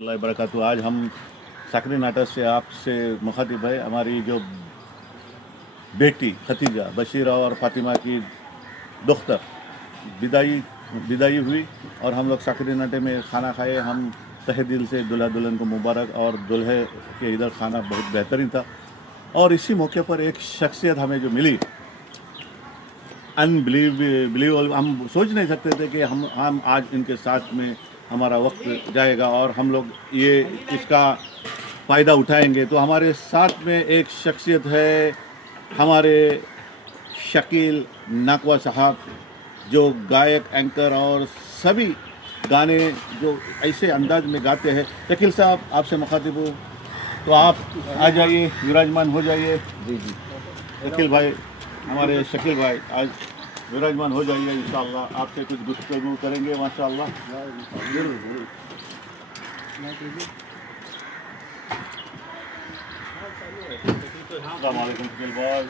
बरकातहू। आज हम साकरी नाटक से आपसे मुखातिब है। हमारी जो बेटी खतीजा बशीर और फातिमा की दुख्तर विदाई विदाई हुई और हम लोग साकरी नाटे में खाना खाए। हम तहे दिल से दुल्हा दुल्हन को मुबारक, और दुल्हे के इधर खाना बहुत बेहतरीन था। और इसी मौके पर एक शख्सियत हमें जो मिली, अनबिलीवेबल, हम सोच नहीं सकते थे कि हम आज इनके साथ में हमारा वक्त जाएगा और हम लोग ये इसका फ़ायदा उठाएंगे। तो हमारे साथ में एक शख्सियत है, हमारे शकील नाकवा साहब, जो गायक, एंकर और सभी गाने जो ऐसे अंदाज में गाते हैं। शकील साहब, आपसे मुखातिब हूँ, तो आप आ जाइए, विराजमान हो जाइए। जी जी। शकील भाई, हमारे शकील भाई आज विराजमान हो जाइए। इंशाअल्लाह आपसे कुछ गुफ्तगू करेंगे माशाअल्लाह। जरूर। अस्सलाम वालेकुम शकील भाई।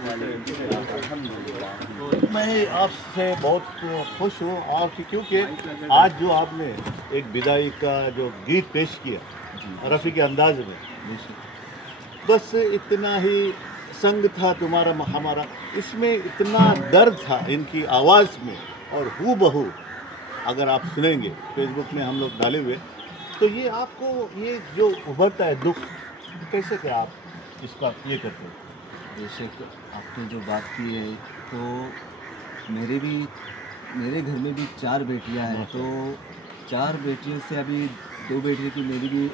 मैं आपसे बहुत खुश हूँ, और क्योंकि आज जो आपने एक विदाई का जो गीत पेश किया रफ़ी के अंदाज में, बस इतना ही संग था तुम्हारा हमारा, इसमें इतना दर्द था इनकी आवाज़ में। और हूबहू अगर आप सुनेंगे, फेसबुक में हम लोग डाले हुए, तो ये आपको ये जो उभरता है दुख, कैसे क्या आप इसका ये करते हो? बेशक आपने जो बात की है, तो मेरे घर में भी 4 बेटियां हैं। तो 4 बेटियों से अभी 2 बेटियों की मेरी भी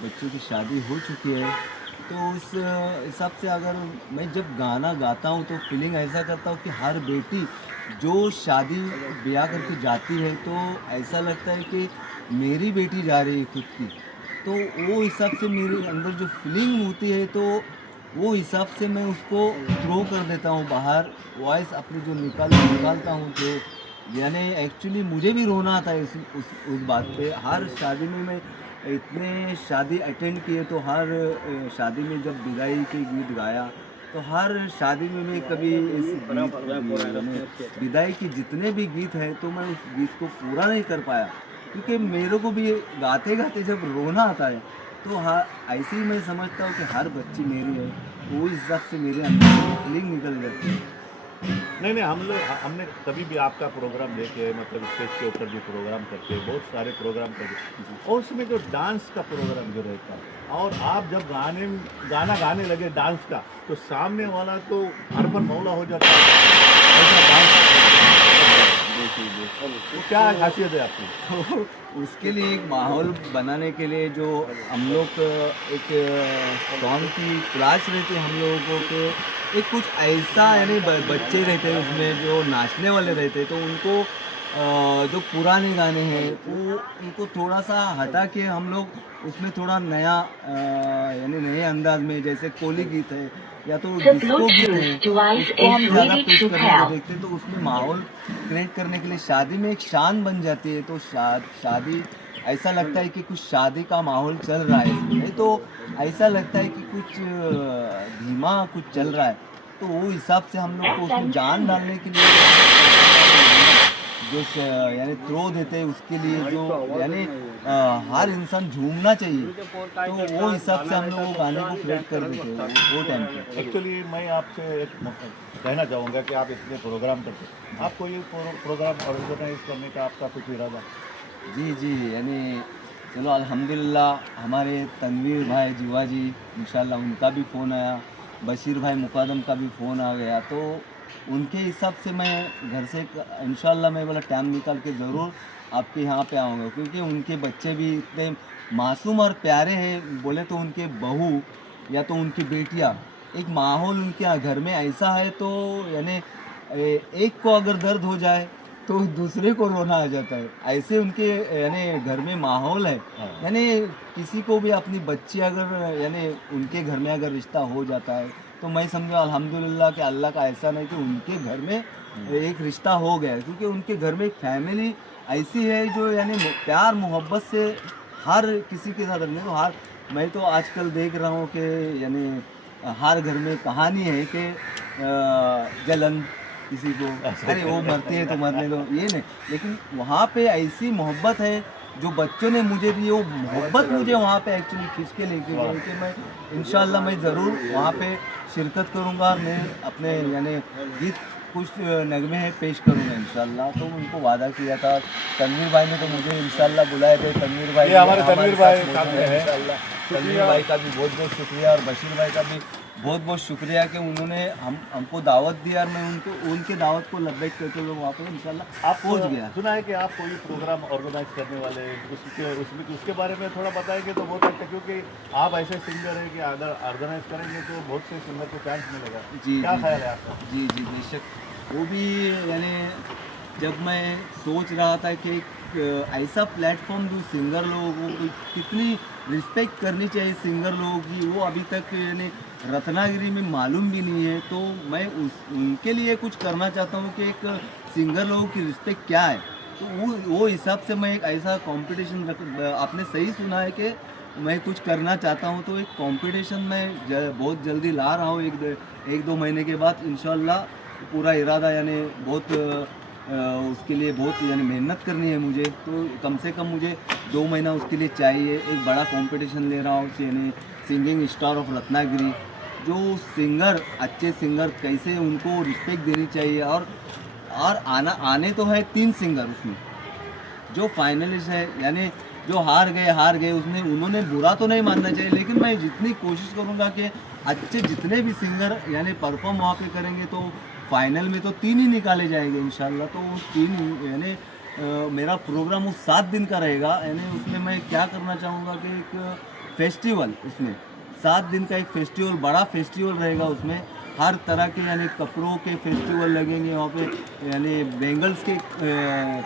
बच्चों की शादी हो चुकी है। तो उस हिसाब से अगर मैं जब गाना गाता हूँ तो फीलिंग ऐसा करता हूँ कि हर बेटी जो शादी ब्याह करके जाती है, तो ऐसा लगता है कि मेरी बेटी जा रही है खुद की। तो वो हिसाब से मेरे अंदर जो फीलिंग होती है, तो वो हिसाब से मैं उसको थ्रो कर देता हूँ बाहर, वॉइस अपनी जो निकालता हूँ। जो यानी एक्चुअली मुझे भी रोना आता है उस बात पे। हर शादी में मैं इतने शादी अटेंड किए, तो हर शादी में जब विदाई के गीत गाया, तो हर शादी में मैं कभी इस गीत यानी विदाई के जितने भी गीत हैं, तो मैं उस गीत को पूरा नहीं कर पाया, क्योंकि मेरे को भी गाते गाते जब रोना आता है, तो हाँ, ऐसे ही मैं समझता हूँ कि हर बच्ची मेरी है, तो वो हिसाब से मेरे अंदर से फीलिंग निकल जाती है। नहीं, हमने कभी भी आपका प्रोग्राम देखे, मतलब स्टेज के ऊपर भी प्रोग्राम करते हैं, बहुत सारे प्रोग्राम करते, और उसमें जो डांस का प्रोग्राम जो रहता है, और आप जब गाना गाने लगे डांस का, तो सामने वाला तो अरबन मौला हो जाता है, ऐसा डांस। वो क्या खासियत है आपकी? तो उसके लिए एक माहौल बनाने के लिए जो हम लोग एक सॉन्ग की क्लास रहती है हम लोगों के, एक कुछ ऐसा यानी बच्चे रहते हैं उसमें जो नाचने वाले रहते हैं, तो उनको जो पुराने गाने हैं वो उनको थोड़ा सा हटा के हम लोग उसमें थोड़ा नया यानी नए अंदाज में, जैसे कोली गीत है या तो डिस्को गीत है, उसको हम ज़्यादा पेश करने को देखते हैं। तो उसमें माहौल क्रिएट करने के लिए शादी में एक शान बन जाती है। तो शादी ऐसा लगता है कि कुछ शादी का माहौल चल रहा है इसमें, नहीं तो ऐसा लगता है कि कुछ धीमा कुछ चल रहा है। तो वो हिसाब से हम लोग को उसमें जान डालने के लिए जो यानी थ्रो देते हैं उसके लिए, जो यानी हर इंसान झूमना चाहिए, तो वो हिसाब से हम लोग वो गाने को क्रिएट कर देते हैं वो टाइम पे। एक्चुअली मैं आपसे एक कहना चाहूँगा कि आप इतने प्रोग्राम करते हैं, आपको ये प्रोग्राम ऑर्गेनाइज करने का आपका कुछ इरादा? जी जी, यानी चलो अल्हम्दुलिल्लाह, हमारे तनवीर भाई जीवा जी, इंशाल्लाह उनका भी फ़ोन आया, बशीर भाई मुकादम का भी फ़ोन आ गया। तो उनके हिसाब से मैं घर से इंशाल्लाह मैं बोला टाइम निकाल के ज़रूर आपके यहाँ पे आऊँगा, क्योंकि उनके बच्चे भी इतने मासूम और प्यारे हैं। बोले तो उनके बहू या तो उनकी बेटियाँ, एक माहौल उनके यहाँ घर में ऐसा है, तो यानी एक को अगर दर्द हो जाए तो दूसरे को रोना आ जाता है, ऐसे उनके यानी घर में माहौल है। हाँ। यानी किसी को भी अपनी बच्ची अगर यानी उनके घर में अगर रिश्ता हो जाता है, तो मैं समझो अल्हम्दुलिल्लाह कि अल्लाह का एहसान है कि उनके घर में एक रिश्ता हो गया है, क्योंकि उनके घर में एक फैमिली ऐसी है जो यानी प्यार मोहब्बत से हर किसी के साथ रहने। तो हर मैं तो आजकल देख रहा हूँ कि यानी हर घर में कहानी है कि जलन किसी को, अरे वो मरती है तो मरने दो, ये नहीं, लेकिन वहाँ पे ऐसी मोहब्बत है जो बच्चों ने मुझे दी वो मोहब्बत मुझे वहाँ पे एक्चुअली खींच के लेके गए कि मैं इंशाल्लाह मैं ज़रूर वहाँ पे शिरकत करूँगा और मैं अपने यानी गीत कुछ नगमे हैं पेश करूँगा इंशाल्लाह। तो उनको वादा किया था। तनवीर भाई ने तो मुझे इंशाल्लाह बुलाए थे। तनवीर भाई ये हमारे तनवीर भाई साथ सामने मौजूद हैं हैं। इंशाल्लाह। तनवीर भाई का भी बहुत बहुत शुक्रिया और बशीर भाई का भी बहुत बहुत शुक्रिया कि उन्होंने हमको दावत दी और मैं उनके दावत को लब्बैक करके हुए वहाँ पर इंशाल्लाह आप पहुँच गया। सुना है कि आप कोई प्रोग्राम ऑर्गेनाइज करने वाले उसके बारे में थोड़ा बताएंगे तो बहुत अच्छा, क्योंकि आप ऐसे सिंगर हैं कि अगर ऑर्गेनाइज करेंगे तो बहुत से सिंगर को चांस मिलेगा। जी क्या जी ख्याल है आपका? जी जी बेशक। वो भी यानी जब मैं सोच रहा था कि एक ऐसा प्लेटफॉर्म दूँ सिंगर लोगों को, कितनी रिस्पेक्ट करनी चाहिए सिंगर लोगों की, वो अभी तक यानी रत्नागिरी में मालूम भी नहीं है। तो मैं उनके लिए कुछ करना चाहता हूँ कि एक सिंगर लोगों की रिस्पेक्ट क्या है। तो वो हिसाब से मैं एक ऐसा कंपटीशन आपने सही सुना है कि मैं कुछ करना चाहता हूँ। तो एक कंपटीशन मैं बहुत जल्दी ला रहा हूँ। एक दो महीने के बाद इंशाल्लाह पूरा इरादा यानी बहुत उसके लिए बहुत यानी मेहनत करनी है मुझे। तो कम से कम मुझे 2 महीना उसके लिए चाहिए। एक बड़ा कंपटीशन ले रहा हूँ यानी सिंगिंग स्टार ऑफ रत्नागिरी। जो सिंगर अच्छे सिंगर कैसे उनको रिस्पेक्ट देनी चाहिए। और आने तो है 3 सिंगर उसमें जो फाइनलिस्ट है, यानी जो हार गए उसमें उन्होंने बुरा तो नहीं मानना चाहिए। लेकिन मैं जितनी कोशिश करूँगा कि अच्छे जितने भी सिंगर यानी परफॉर्म वहाँ पे करेंगे तो फाइनल में तो 3 ही निकाले जाएंगे इंशाल्लाह। तो वो 3 यानी मेरा प्रोग्राम वो 7 दिन का रहेगा। यानी उसमें मैं क्या करना चाहूँगा कि एक फेस्टिवल, उसमें 7 दिन का एक फेस्टिवल, बड़ा फेस्टिवल रहेगा। उसमें हर तरह के यानी कपड़ों के फेस्टिवल लगेंगे वहाँ पे, यानी बेंगल्स के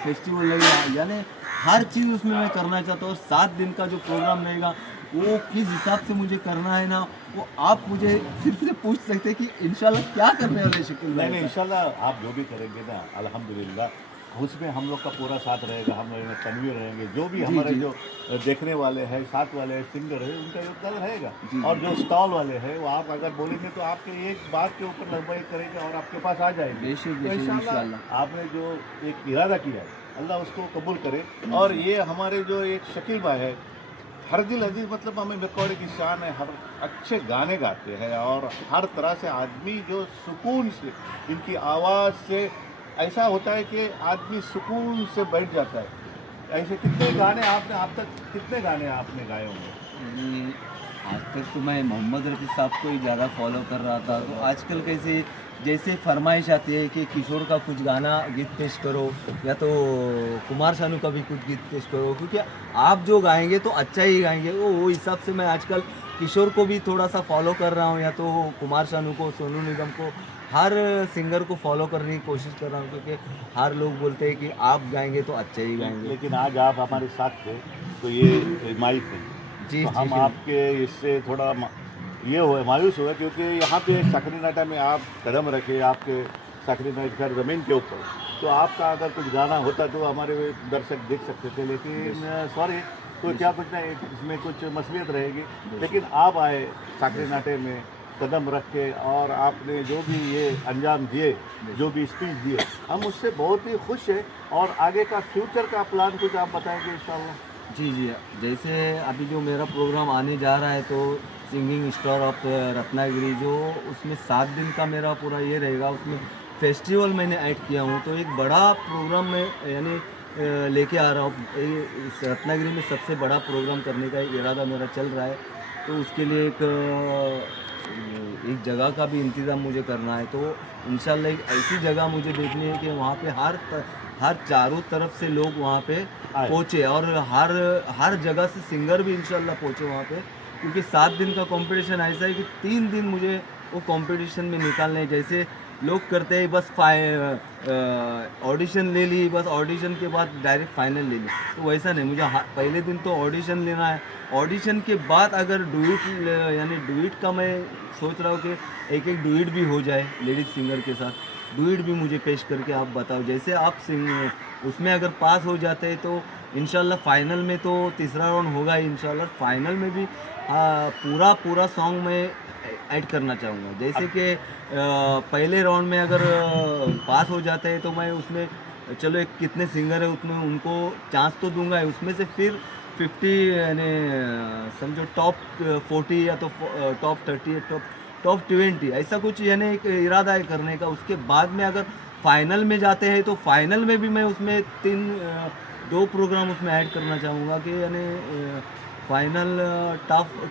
फेस्टिवल लगेगा, यानी हर चीज़ उसमें मैं करना चाहता हूँ। 7 दिन का जो प्रोग्राम रहेगा वो किस हिसाब से मुझे करना है ना, वो आप मुझे फिर से पूछ सकते हैं कि इंशाल्लाह क्या करने वाले शकील भाई। नहीं इंशाल्लाह आप जो भी करेंगे ना अल्हम्दुलिल्लाह उसमें हम लोग का पूरा साथ रहेगा। हम लोग तनवीर रहेंगे, जो भी जी, हमारे जी। जो देखने वाले हैं, साथ वाले हैं, सिंगर है, उनका योगदान रहेगा। जी, और जी। जो स्टॉल वाले हैं वो आप अगर बोलेंगे तो आपके एक बात के ऊपर लंबाई करेंगे और आपके पास आ जाएंगे। बेशक तो बेशक इंशाल्लाह इंशाल्लाह। आपने जो एक इरादा किया है अल्लाह उसको कबूल करे। और ये हमारे जो एक शकील भाई है, हर दिल अजीज, मतलब हमें रिकॉर्ड की शान है। हर अच्छे गाने गाते हैं और हर तरह से आदमी जो सुकून से, इनकी आवाज़ से ऐसा होता है कि आदमी सुकून से बैठ जाता है। ऐसे कितने गाने आपने आप तक कितने गाने आपने गाए होंगे? यानी आज तक तो मैं मोहम्मद रफ़ी साहब को ही ज़्यादा फॉलो कर रहा था। तो आजकल कैसे जैसे फरमाइश आती है कि किशोर का कुछ गाना गीत पेश करो या तो कुमार शानू का भी कुछ गीत पेश करो, क्योंकि आप जो गाएंगे तो अच्छा ही गाएंगे। वो हिसाब से मैं आजकल किशोर को भी थोड़ा सा फॉलो कर रहा हूँ, या तो कुमार शानू को, सोनू निगम को, हर सिंगर को फॉलो करने की कोशिश कर रहा हूँ, क्योंकि हर लोग बोलते हैं कि आप गाएंगे तो अच्छा ही गाएंगे। लेकिन आज आप हमारे साथ थे तो ये माइक है, जी तो हम जी आपके इससे थोड़ा ये हुए मायूस हुए, क्योंकि यहाँ पे सकरी नाटा में आप कदम रखे, आपके सकरी नाट घर ज़मीन के ऊपर, तो आपका अगर कुछ गाना होता तो हमारे दर्शक देख सकते थे। लेकिन सॉरी, तो क्या कुछ नहीं, इसमें कुछ मसलियत रहेगी। लेकिन आप आए सकरी नाटे में कदम रख के और आपने जो भी ये अंजाम दिए, जो भी स्पीच दिए, हम उससे बहुत ही खुश हैं। और आगे का फ्यूचर का प्लान कुछ आप बताएंगे इंशाल्लाह? जी जी। जैसे अभी जो मेरा प्रोग्राम आने जा रहा है तो सिंगिंग स्टार ऑफ रत्नागिरी, जो उसमें 7 दिन का मेरा पूरा ये रहेगा। उसमें फेस्टिवल मैंने ऐड किया हूँ, तो एक बड़ा प्रोग्राम मैं यानी लेके आ रहा हूँ। इस रत्नागिरी में सबसे बड़ा प्रोग्राम करने का इरादा मेरा चल रहा है। तो उसके लिए एक जगह का भी इंतज़ाम मुझे करना है। तो इंशाल्लाह एक ऐसी जगह मुझे देखनी है कि वहाँ पे हर चारों तरफ से लोग वहाँ पे आए। पहुँचे, और हर जगह से सिंगर भी इंशाल्लाह पहुँचे वहाँ पे। क्योंकि 7 दिन का कंपटीशन ऐसा है कि 3 दिन मुझे वो कंपटीशन में निकालने हैं। जैसे लोग करते हैं बस ऑडिशन ले ली, बस ऑडिशन के बाद डायरेक्ट फाइनल ले ली, तो वैसा नहीं। मुझे पहले दिन तो ऑडिशन लेना है। ऑडिशन के बाद अगर यानी डुइट का मैं सोच रहा हूँ कि एक डुइट भी हो जाए लेडीज सिंगर के साथ। डुइट भी मुझे पेश करके आप बताओ। जैसे आप उसमें अगर पास हो जाते हैं तो इंशाल्लाह फाइनल में तो तीसरा राउंड होगा ही। इंशाल्लाह फाइनल में भी पूरा सॉन्ग मैं ऐड करना चाहूँगा। जैसे कि पहले राउंड में अगर पास हो जाते हैं तो मैं उसमें चलो एक कितने सिंगर है उसमें उनको चांस तो दूंगा ही, उसमें से फिर 50 यानी समझो टॉप 40 या तो टॉप 30 या टॉप 20 ऐसा कुछ यानी एक इरादा है करने का। उसके बाद में अगर फाइनल में जाते हैं तो फाइनल में भी मैं उसमें 2 प्रोग्राम उसमें ऐड करना चाहूँगा कि यानी फाइनल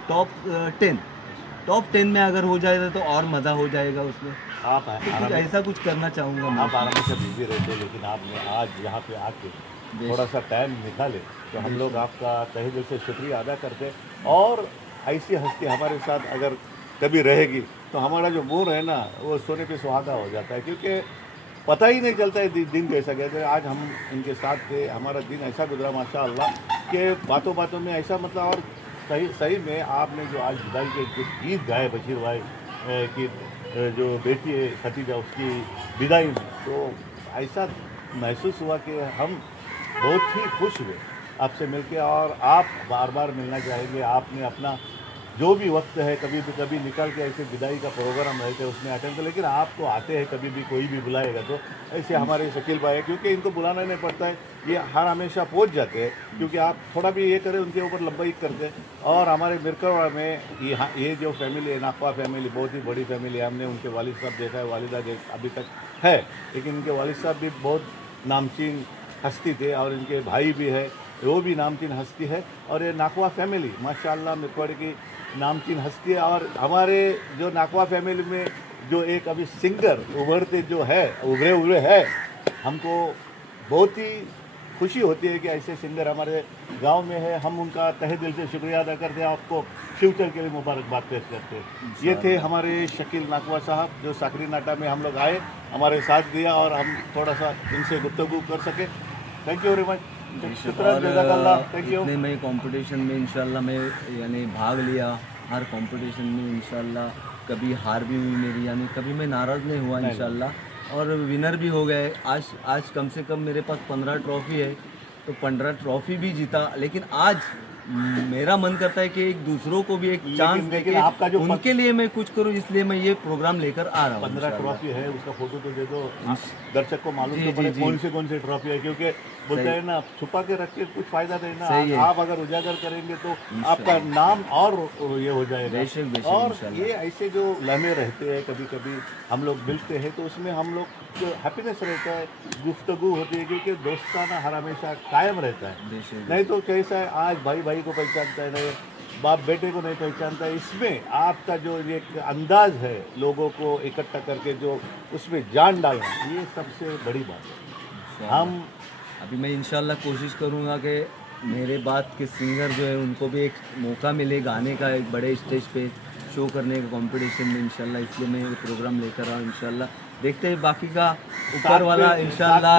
टॉप 10 में अगर हो जाएगा तो और मज़ा हो जाएगा उसमें। आप तो कुछ आराम ऐसा कुछ करना चाहूँगा मैं। आप आराम से बिजी रहते हो, लेकिन आपने आज यहाँ पे आके थोड़ा सा टाइम निकाले तो हम लोग आपका तहे दिल से शुक्रिया अदा करते हैं। और ऐसी हस्ती हमारे साथ अगर कभी रहेगी तो हमारा जो मूड है ना वो सोने पे सुहागा हो जाता है, क्योंकि पता ही नहीं चलता है दिन कैसा गया। तो आज हम इनके साथ थे, हमारा दिन ऐसा गुजरा माशाअल्लाह कि बातों बातों में ऐसा मतलब। और सही में आपने जो आज विदाई के जो गीत गाए बशीर भाई की जो बेटी है खतीजा उसकी विदाई में, तो ऐसा महसूस हुआ कि हम बहुत ही खुश हुए आपसे मिलके। और आप बार बार मिलना चाहेंगे। आपने अपना जो भी वक्त है कभी निकाल के ऐसे विदाई का प्रोग्राम रहते हैं उसमें अटेंड कर, लेकिन आप तो आते हैं कभी भी कोई भी बुलाएगा तो। ऐसे हमारे शकील भाई है, क्योंकि इनको बुलाना नहीं पड़ता है, ये हर हमेशा पहुंच जाते हैं, क्योंकि आप थोड़ा भी ये करें उनके ऊपर लंबाई करते हैं। और हमारे मिरकरवाड़ा में ये जो फैमिली है नाकवा फैमिली बहुत ही बड़ी फैमिली है। हमने उनके वालिद साहब देखा है, वालिदा अभी तक है, लेकिन उनके वालिद साहब भी बहुत नामचीन हस्ती थे और इनके भाई भी है वो भी नामचीन हस्ती है। और ये नाकवा फैमिली माशाल्लाह मिरकवाड़े की नामचीन हस्ती है। और हमारे जो नाकवा फैमिली में जो एक अभी सिंगर उभरे हुए है, हमको बहुत ही खुशी होती है कि ऐसे सिंगर हमारे गांव में है। हम उनका तहे दिल से शुक्रिया अदा करते हैं, आपको फ्यूचर के लिए मुबारकबाद पेश करते हैं। ये थे हमारे शकील नाकवा साहब जो साकरी नाटा में हम लोग आए, हमारे साथ दिया और हम थोड़ा सा इनसे गुफ्तगू कर सके। थैंक यू वेरी मच, शुक्रिया, जज़ाकल्लाह, थैंक यू। इतने में कंपटीशन में इंशाल्लाह मैं यानी भाग लिया, हर कंपटीशन में इंशाल्लाह कभी हार भी हुई मेरी, यानी कभी मैं नाराज़ नहीं हुआ इंशाल्लाह, और विनर भी हो गए। आज कम से कम मेरे पास 15 ट्रॉफ़ी है, तो 15 ट्रॉफ़ी भी जीता। लेकिन आज मेरा मन करता है कि एक दूसरों को भी एक चांस देके आपका जो उनके लिए मैं कुछ करूं, इसलिए मैं ये प्रोग्राम लेकर आ रहा हूँ। 15 ट्रॉफी है, उसका फोटो तो दे दो, दर्शक को मालूम जी, तो पड़े जी, कौन से ट्रॉफी है, क्योंकि बोलते हैं ना छुपा के रख के कुछ फायदा नहीं सही है। ना। आप अगर उजागर करेंगे तो आपका नाम और ये हो जाएगा। बेशक और इंशाल्लाह। ये ऐसे जो लम्हे रहते हैं, कभी कभी हम लोग मिलते हैं तो उसमें हम लोग जो हैप्पीनेस रहता है, गुफ्तगू होती है, क्योंकि दोस्ताना हर हमेशा कायम रहता है। बेशक नहीं तो कैसा है, आज भाई भाई को पहचानता है, नहीं बाप बेटे को नहीं पहचानता है। इसमें आपका जो एक अंदाज है लोगों को इकट्ठा करके जो उसमें जान डालना, ये सबसे बड़ी बात है। हम अभी मैं इंशाल्लाह कोशिश करूँगा कि मेरे बाद के सिंगर जो है उनको भी एक मौका मिले गाने का, एक बड़े स्टेज पे शो करने का कंपटीशन में इंशाल्लाह, इसलिए मैं ये प्रोग्राम लेकर आऊँ। इंशाल्लाह देखते हैं बाकी का ऊपर वाला इंशाल्लाह।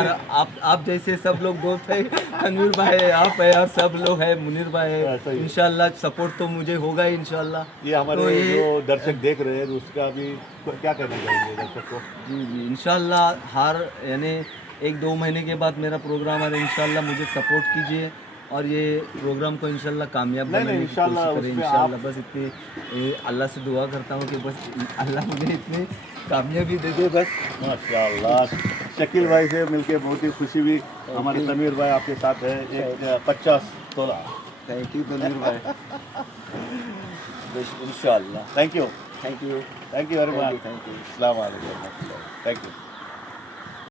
आप जैसे सब लोग दोस्त है, तनवीर भाई है, आप है और सब लोग है, मुनीर भाई है, इंशाल्लाह सपोर्ट तो मुझे होगा ही इंशाल्लाह। ये हमारे तो जो दर्शक देख रहे हैं उसका भी क्या कहना चाहेंगे दर्शक को? जी इंशाल्लाह हर यानी 1-2 महीने के बाद मेरा प्रोग्राम है, इंशाल्लाह मुझे सपोर्ट कीजिए और ये प्रोग्राम को इंशाल्लाह कामयाब बनाने की कोशिश करें इंशाल्लाह। बस इतनी अल्लाह से दुआ करता हूँ कि बस अल्लाह मुझे इतनी कामयाबी दे दे बस। माशाअल्लाह, शकील भाई से मिलके बहुत ही खुशी हुई। हमारे तनवीर भाई आपके साथ है, एक 50 तोला। थैंक यू तनवीर भाई, इंशाल्लाह। Thank you thank you very much. Thank you. अस्सलाम वालेकुम, थैंक यू।